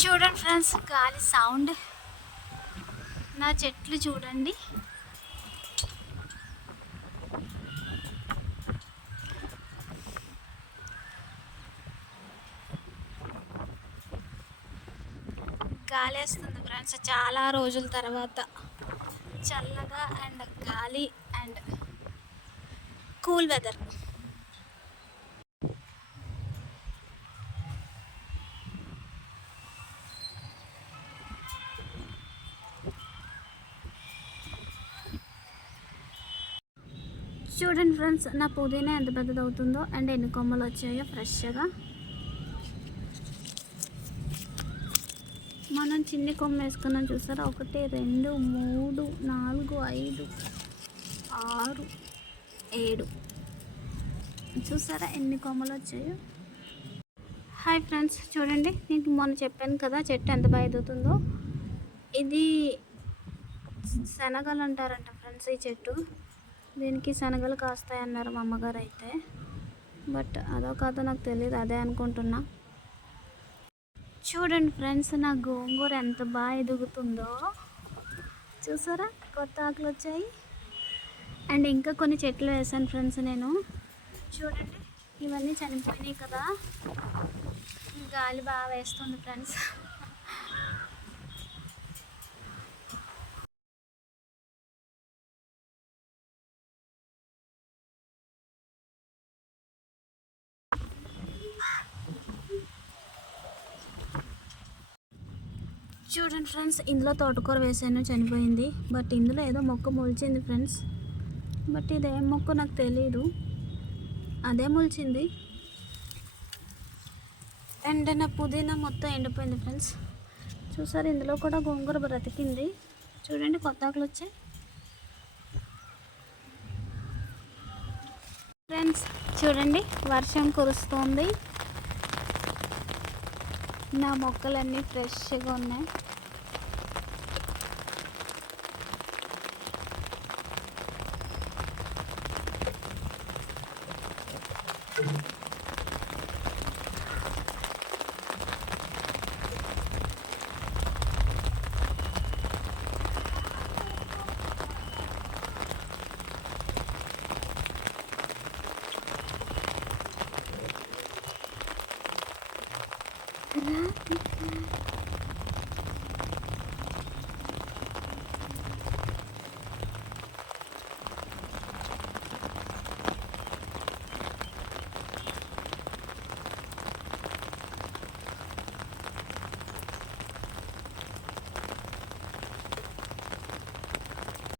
చూడండి ఫ్రెండ్స్, గాలి సౌండ్. నా చెట్లు చూడండి. గాలి వేస్తుంది ఫ్రెండ్స్, చాలా రోజుల తర్వాత చల్లగా అండ్ గాలి అండ్ కూల్ వెదర్. చూడండి ఫ్రెండ్స్, నా పుదీనా ఎంత పెద్దది అవుతుందో అండ్ ఎన్ని కొమ్మలు వచ్చాయో ఫ్రెష్గా. మనం చిన్ని కొమ్మ వేసుకున్నాం చూసారా, 1 2 3 4 5 6 7 చూసారా ఎన్ని కొమ్మలు వచ్చాయో. హాయ్ ఫ్రెండ్స్, చూడండి నేను మొన్న చెప్పాను కదా చెట్టు ఎంత బాగా ఎదుగుతుందో. ఇది శనగలు అంటారంట ఫ్రెండ్స్ ఈ చెట్టు. దీనికి శనగలు కాస్తాయి అన్నారు మా అమ్మగారు అయితే, బట్ అదో కాదో నాకు తెలియదు, అదే అనుకుంటున్నా. చూడండి ఫ్రెండ్స్, నా గోంగూర ఎంత బాగా ఎదుగుతుందో చూసారా, కొత్త ఆకులు వచ్చాయి. అండ్ ఇంకా కొన్ని చెట్లు వేసాను ఫ్రెండ్స్ నేను. చూడండి ఇవన్నీ చనిపోయినాయి కదా, గాలి బాగా వేస్తుంది ఫ్రెండ్స్. చూడండి ఫ్రెండ్స్, ఇందులో తోటకూర వేసాను, చనిపోయింది. బట్ ఇందులో ఏదో మొక్క మొలిచింది ఫ్రెండ్స్, బట్ ఇదేం మొక్క నాకు తెలీదు, అదే మొలిచింది. అండ్ నా పుదీనా మొత్తం ఎండిపోయింది ఫ్రెండ్స్. చూసారు, ఇందులో కూడా గోంగూర బ్రతికింది. చూడండి కొత్త ఆకులు వచ్చాయి ఫ్రెండ్స్. చూడండి వర్షం కురుస్తోంది, నా మొక్కలన్నీ ఫ్రెష్గా ఉన్నాయి.